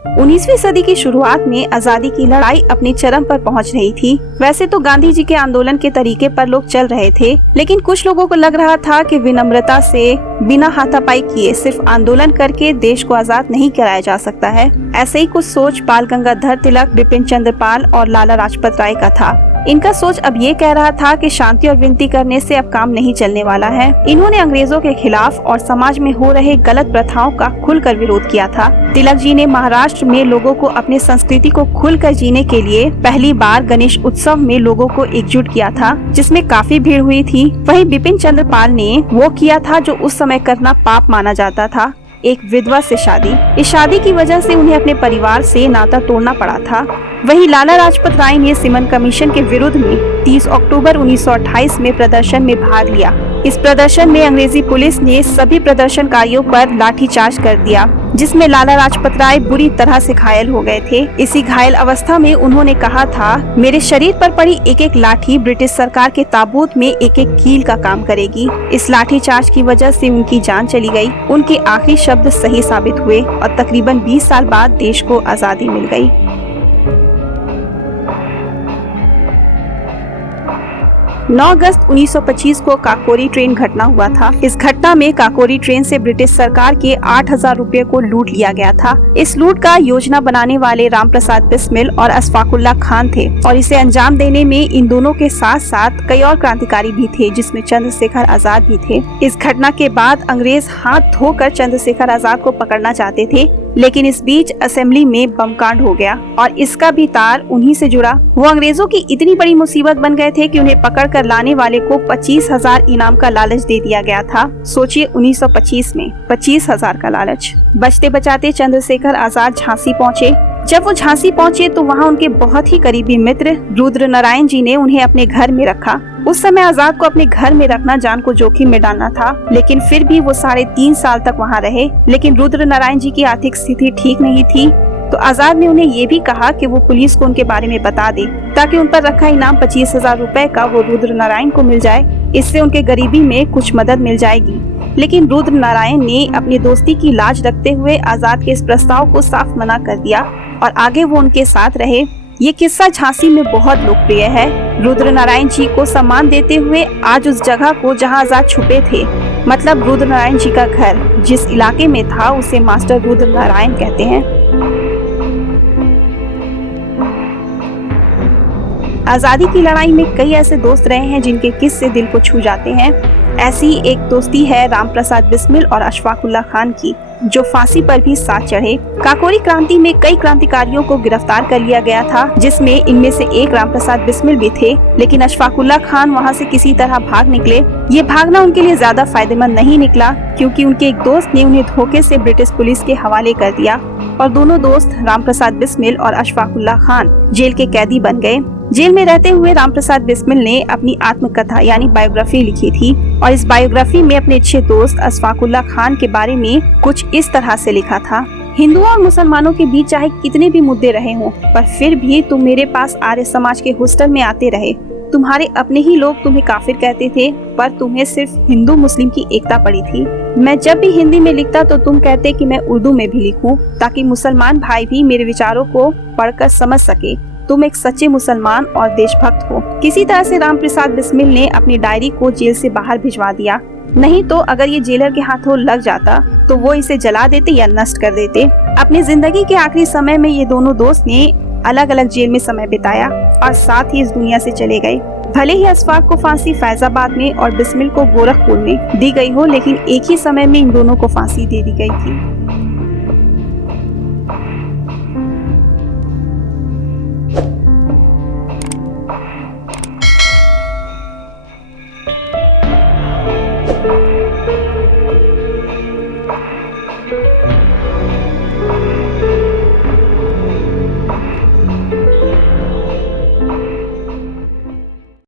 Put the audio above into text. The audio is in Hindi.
19वीं सदी की शुरुआत में आजादी की लड़ाई अपनी चरम पर पहुंच रही थी। वैसे तो गांधी जी के आंदोलन के तरीके पर लोग चल रहे थे, लेकिन कुछ लोगों को लग रहा था कि विनम्रता से बिना हाथापाई किए सिर्फ आंदोलन करके देश को आजाद नहीं कराया जा सकता है। ऐसे ही कुछ सोच बाल गंगाधर तिलक, बिपिन चंद्र पाल और लाला लाजपत राय का था। इनका सोच अब ये कह रहा था कि शांति और विनती करने से अब काम नहीं चलने वाला है। इन्होंने अंग्रेजों के खिलाफ और समाज में हो रहे गलत प्रथाओं का खुलकर विरोध किया था। तिलक जी ने महाराष्ट्र में लोगों को अपनी संस्कृति को खुलकर जीने के लिए पहली बार गणेश उत्सव में लोगों को एकजुट किया था, जिसमें काफी भीड़ हुई थी। वहीं बिपिन चंद्र पाल ने वो किया था जो उस समय करना पाप माना जाता था, एक विधवा से शादी। इस शादी की वजह से उन्हें अपने परिवार से नाता तोड़ना पड़ा था। वहीं लाला लाजपत राय ने सिमन कमीशन के विरुद्ध में 30 अक्टूबर 1928 में प्रदर्शन में भाग लिया। इस प्रदर्शन में अंग्रेजी पुलिस ने सभी प्रदर्शनकारियों पर लाठीचार्ज कर दिया, जिसमें लाला लाजपत राय बुरी तरह से घायल हो गए थे। इसी घायल अवस्था में उन्होंने कहा था, मेरे शरीर पर पड़ी एक एक लाठी ब्रिटिश सरकार के ताबूत में एक एक कील का काम करेगी। इस लाठीचार्ज की वजह से उनकी जान चली गई। उनके आखिरी शब्द सही साबित हुए और तकरीबन 20 साल बाद देश को आजादी मिल गई। 9 अगस्त 1925 को काकोरी ट्रेन घटना हुआ था। इस घटना में काकोरी ट्रेन से ब्रिटिश सरकार के 8,000 रुपए को लूट लिया गया था। इस लूट का योजना बनाने वाले रामप्रसाद बिस्मिल और अशफाकुल्ला खान थे और इसे अंजाम देने में इन दोनों के साथ साथ कई और क्रांतिकारी भी थे, जिसमें चंद्रशेखर आजाद भी थे। इस घटना के बाद अंग्रेज हाथ धोकर चंद्रशेखर आजाद को पकड़ना चाहते थे, लेकिन इस बीच असेंबली में बम कांड हो गया और इसका भी तार उन्हीं से जुड़ा। वो अंग्रेजों की इतनी बड़ी मुसीबत बन गए थे कि उन्हें पकड़कर लाने वाले को 25,000 इनाम का लालच दे दिया गया था। सोचिए 1925 में 25,000 का लालच। बचते बचाते चंद्रशेखर आजाद झांसी पहुँचे। जब वो झांसी पहुँचे तो वहाँ उनके बहुत ही करीबी मित्र रुद्र नारायण जी ने उन्हें अपने घर में रखा। उस समय आजाद को अपने घर में रखना जान को जोखिम में डालना था, लेकिन फिर भी वो 3.5 साल तक वहाँ रहे। लेकिन रुद्र नारायण जी की आर्थिक स्थिति ठीक नहीं थी, तो आजाद ने उन्हें ये भी कहा कि वो पुलिस को उनके बारे में बता दे, ताकि उन पर रखा इनाम 25,000 रुपए का वो रुद्र नारायण को मिल जाए। इससे उनके गरीबी में कुछ मदद मिल जाएगी। लेकिन रुद्र नारायण ने अपनी दोस्ती की लाज रखते हुए आजाद के इस प्रस्ताव को साफ मना कर दिया और आगे वो उनके साथ रहे। ये किस्सा झांसी में बहुत लोकप्रिय है। रुद्र नारायण जी को सम्मान देते हुए आज उस जगह को जहां आजाद छुपे थे, मतलब रुद्र नारायण जी का घर जिस इलाके में था, उसे मास्टर रुद्र नारायण कहते हैं। आजादी की लड़ाई में कई ऐसे दोस्त रहे हैं जिनके किस्से दिल को छू जाते हैं। ऐसी एक दोस्ती है रामप्रसाद बिस्मिल और अशफाकुल्ला खान की, जो फांसी पर भी साथ चढ़े। काकोरी क्रांति में कई क्रांतिकारियों को गिरफ्तार कर लिया गया था, जिसमें इनमें से एक रामप्रसाद बिस्मिल भी थे, लेकिन अशफाकुल्ला खान वहां से किसी तरह भाग निकले। ये भागना उनके लिए ज्यादा फायदेमंद नहीं निकला, क्योंकि उनके एक दोस्त ने उन्हें धोखे से ब्रिटिश पुलिस के हवाले कर दिया और दोनों दोस्त रामप्रसाद बिस्मिल और अशफाकुल्ला खान जेल के कैदी बन गए। जेल में रहते हुए रामप्रसाद बिस्मिल ने अपनी आत्मकथा यानी बायोग्राफी लिखी थी और इस बायोग्राफी में अपने अच्छे दोस्त अशफाकुल्ला खान के बारे में कुछ इस तरह से लिखा था, हिंदुओं और मुसलमानों के बीच चाहे कितने भी मुद्दे रहे हों, पर फिर भी तुम मेरे पास आर्य समाज के हॉस्टल में आते रहे। तुम्हारे अपने ही लोग तुम्हें काफिर कहते थे, पर तुम्हें सिर्फ हिंदू मुस्लिम की एकता पड़ी थी। मैं जब भी हिंदी में लिखता तो तुम कहते कि मैं उर्दू में भी लिखूं, ताकि मुसलमान भाई भी मेरे विचारों को पढ़कर समझ सके। तुम एक सच्चे मुसलमान और देशभक्त हो। किसी तरह से रामप्रसाद बिस्मिल ने अपनी डायरी को जेल से बाहर भिजवा दिया, नहीं तो अगर ये जेलर के हाथों लग जाता तो वो इसे जला देते या नष्ट कर देते। अपनी जिंदगी के आखिरी समय में ये दोनों दोस्त ने अलग अलग जेल में समय बिताया और साथ ही इस दुनिया से चले गए। भले ही अशफाक को फांसी फैजाबाद में और बिस्मिल को गोरखपुर में दी गई हो, लेकिन एक ही समय में इन दोनों को फांसी दे दी गई थी।